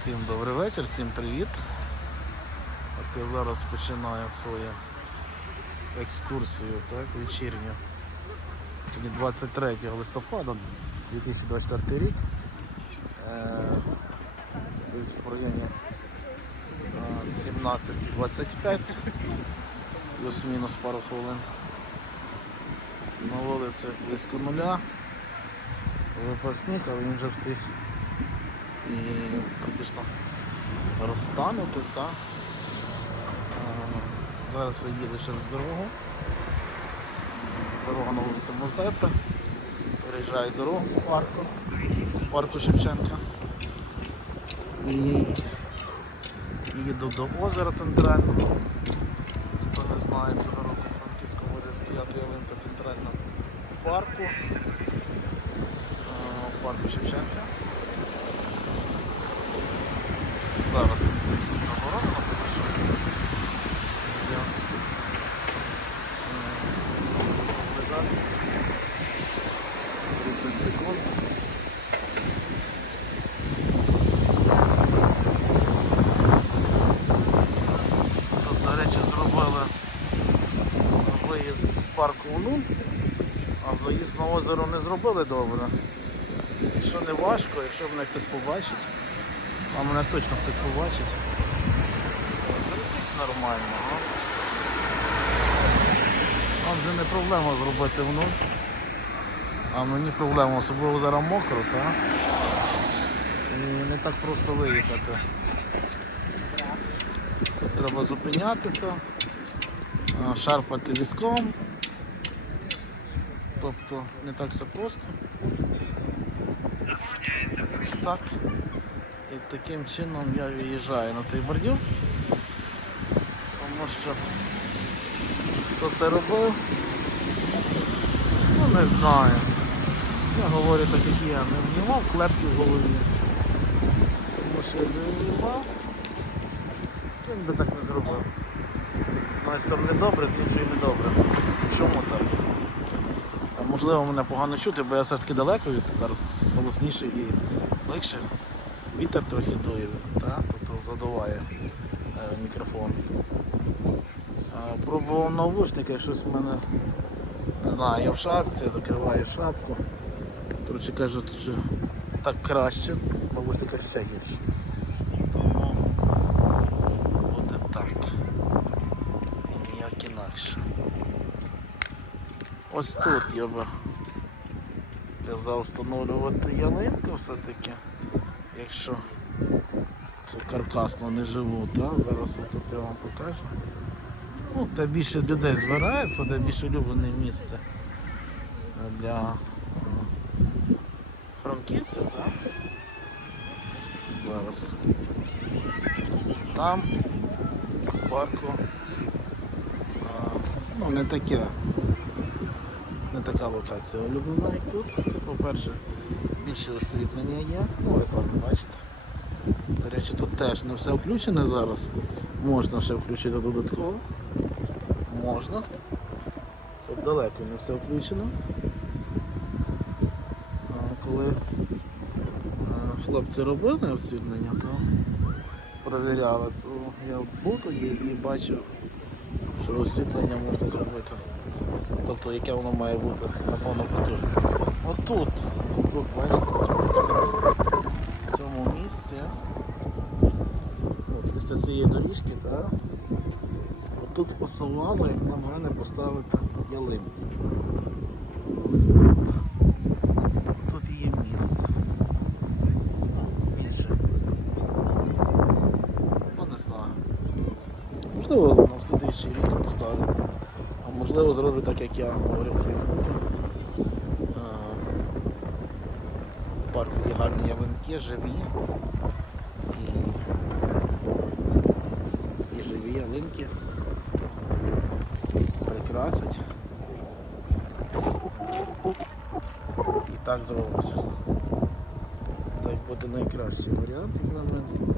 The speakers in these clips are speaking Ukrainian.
Всім добрий вечір, всім привіт. От я зараз починаю свою екскурсію, так, вечірню. Сьогодні 23 листопада 2024 рік. Е, Десь в районі е, 17.25, плюс-мінус пару хвилин. На вулиці близько нуля. Випав сніг, але він вже втих і практично розтанути, та Е, зараз я їду через дорогу. Дорога на вулиці Мозепи. Переїжджаю дорогу з парку, з парку Шевченка. І їду до озера центрального. Хто не знає, цього року Франківська буде стояти ялинка центральна в парку. е, парку Шевченка. Зараз тут заборонено, тому що я облизатися 30 секунд. Тут, до речі, зробили виїзд з парку нуль, а заїзд на озеро не зробили добре. Що не важко, якщо мене хтось побачить. А мене точно хтось побачить. Нормально, а? Нам вже не проблема зробити в. А мені проблема, особливо зараз мокро, так? І не так просто виїхати. Тут треба зупинятися, шарпати візком. Тобто не так все просто. Ось так. І таким чином я виїжджаю на цей бордюр, тому що хто це робив, ну не знаю. Я говорю так, як я не внімав клепки в голові. Тому що якби внімав, то він би так не зробив. З одної сторони добре, з іншої не добре. Чому так? Можливо мене погано чути, бо я все-таки далеко від зараз голосніше і легше. Вітер трохи дує, та? тобто задуває е, мікрофон. Пробував навушники, щось в мене не знаю, я в шапці, закриваю шапку. Коротше кажуть, що так краще, така ще гірше. Тому буде так. І ніяк інакше. Ось тут я би казав встановлювати ялинку все-таки якщо це каркасно не живу, та? зараз тут я вам покажу. Ну, де більше людей збирається, де більше улюблене місце для е, франківців, так? Зараз. Там парку е, ну, не таке. Не така локація улюблена, як тут. По-перше, більше освітлення є, ви самі бачите. До речі, тут теж не все включене зараз. Можна ще включити додатково. Можна. Тут далеко не все включено. Коли хлопці робили освітлення, то перевіряли, то я був тоді і бачив, що освітлення можна зробити. Тобто яке воно має бути на повну потужність. Отут, тут, бачите, якраз в цьому місці, от, після цієї доріжки, так, отут посувало, як на мене, поставити ялинку. Ось тут. Тут є місце. Ну, більше. Ну, не знаю. Можливо, на слідуючий рік поставлять. А можливо зроблю так, як я говорив у Фейсбуці. Е, В парку є гарні ялинки, живі. І живі ялинки. Прикрасять. І так зроблять. Так буде найкращий варіант, як на мене.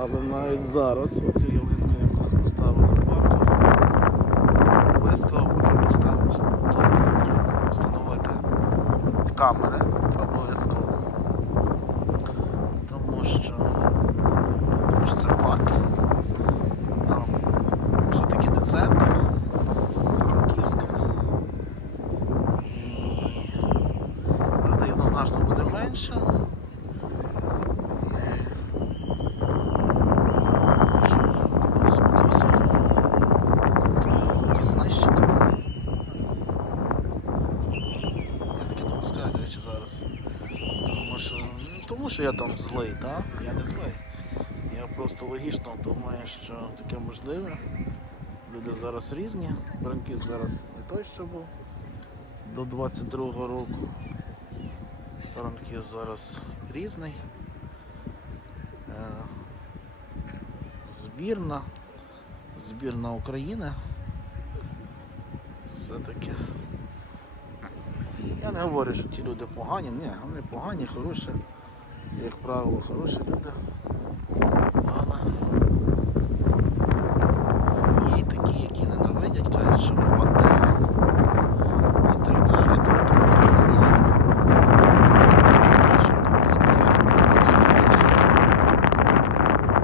Але навіть зараз оцю ялинку якусь поставили в парку. Обов'язково потрібно ставити, встановити камери обов'язково. так. Там все-таки не центр. Франківська. Людей однозначно буде менше. Тому що я там злий, так? Я не злий. Я просто логічно думаю, що таке можливе. Люди зараз різні. Франків зараз не той, що був до 22-го року. Франків зараз різний. Е, Збірна. Збірна України. Все-таки. Я не говорю, що ті люди погані, ні, вони погані, хороші, як правило, хороші люди. Але є і такі, які ненавидять, кажуть, що ви бандери і так далі, тобто є різні. І Щоб не було такого спокусу, що знищити.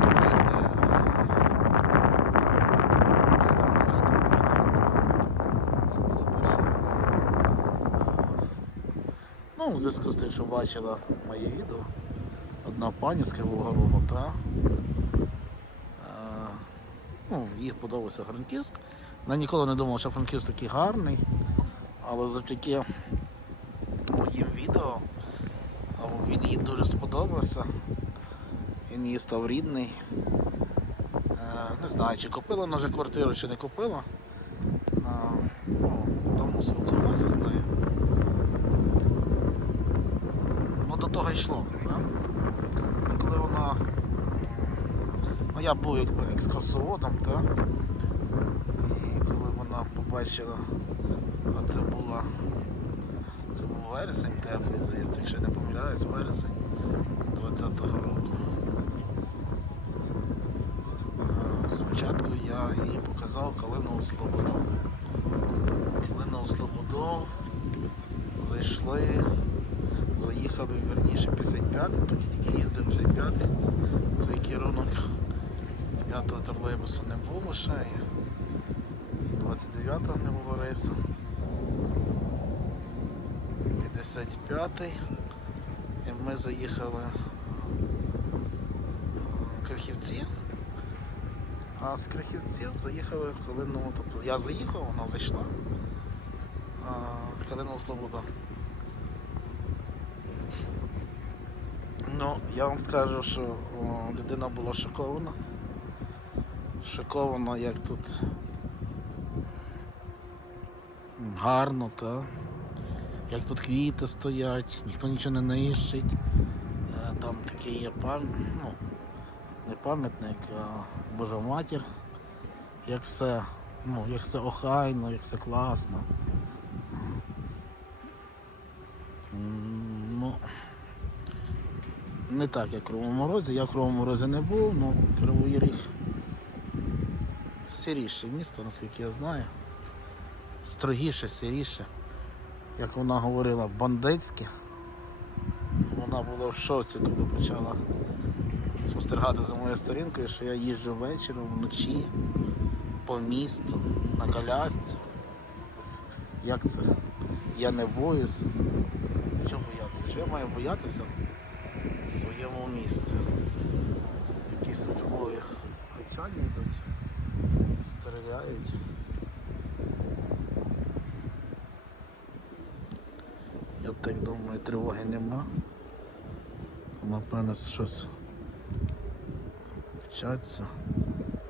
Знаєте, е, в 2020 році це було перший раз. Ну, у зв'язку з тим, що бачила моє відео, одна пані з Кривого Рогу, та, е, ну, їй подобався Франківськ. Вона ніколи не думала, що Франківськ такий гарний, але завдяки моїм відео він їй дуже сподобався. Він їй став рідний. Е, не знаю, чи купила вона вже квартиру, чи не купила. Е, ну, давно спілкувався з нею. Ну до. Да? Коли вона. Ну я був якби екскурсоводом, так? І коли вона побачила, а це була. Це був вересень теплий, здається, якщо я не помиляюсь, вересень 20-го року. Е, Спочатку я їй показав Калинову Слободу. Калинову Слободу зайшли заїхали верніше 55-й, тоді тільки їздив 55 цей керунок. П'ятого тролейбусу не було ще і 29-го не було рейсу. 55-й. І ми заїхали в Крихівці. А з Крихівців заїхали в Калинову, тобто я заїхав, вона зайшла. а, в Калинову Слободу. Ну, я вам скажу, що людина була шокована. Шокована, як тут гарно, та? як тут квіти стоять, ніхто нічого не нищить. Е, Там такий є пам... ну, не пам'ятник, а Божа матір. Як все, ну, як все охайно, як все класно. Ну, не так, як в Кривому Розі. Я в Кривому Розі не був, але Кривий Ріг сиріше місто, наскільки я знаю. Строгіше, сиріше. Як вона говорила, бандитське. Вона була в шоці, коли почала спостерігати за моєю сторінкою, що я їжджу ввечері, вночі, по місту, на колясці. Як це? Я не боюся. Чого боятися? Що я маю боятися? Своєму місці. Якісь службові навчання йдуть, стріляють. Я так думаю, тривоги нема. Напевно, щось вчаться.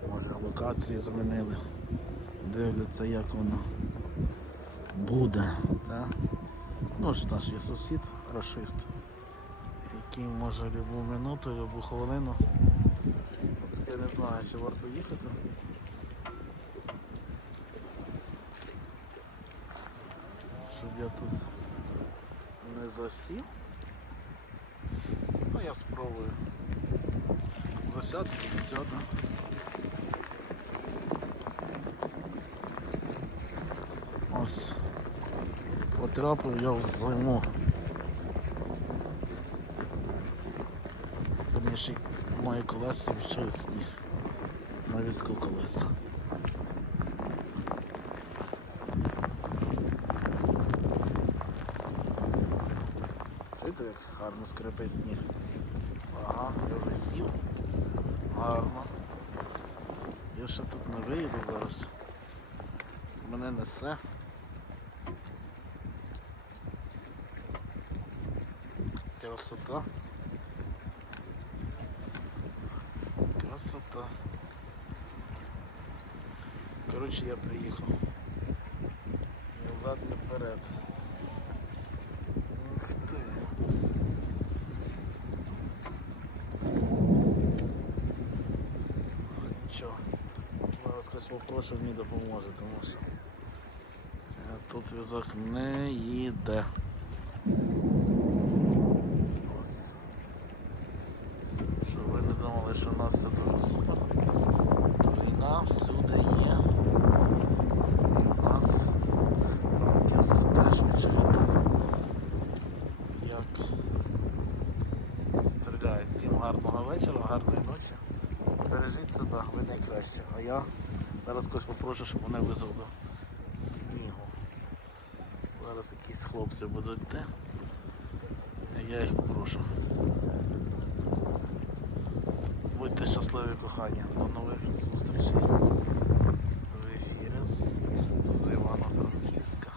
Може локації змінили. Дивляться як воно буде. Так? Ну ж наш є сусід, рашист який може любу минуту, любу хвилину. От я не знаю, чи варто їхати. Щоб я тут не засів. Ну я спробую. Засяду, то сяду. Ось. Потрапив я в зиму. Верніше, мої колеса відчули сніг. на візку колеса. Чуєте, як гарно скрипить сніг? Ага, я вже сів. Гарно. Я ще тут не виїду зараз. Мене несе. Красота. Красота. Коротше, я приїхав. І влад вперед. Ух ти. Ну, Нічого. Зараз хтось попрошу мені допоможе, тому що е, тут візок не їде. Ось. Щоб ви не думали, що у нас все дуже супер. Війна всюди є. І в нас Франківська теж відчуєте. Як стріляють. Всім гарного вечора, гарної ночі. Бережіть себе, ви найкраще. А я зараз когось попрошу, щоб мене визвали з снігу. Зараз якісь хлопці будуть йти. А я їх попрошу. Будьте щасливі, кохання. До нових зустрічей в ефірі з Івано-Франківська.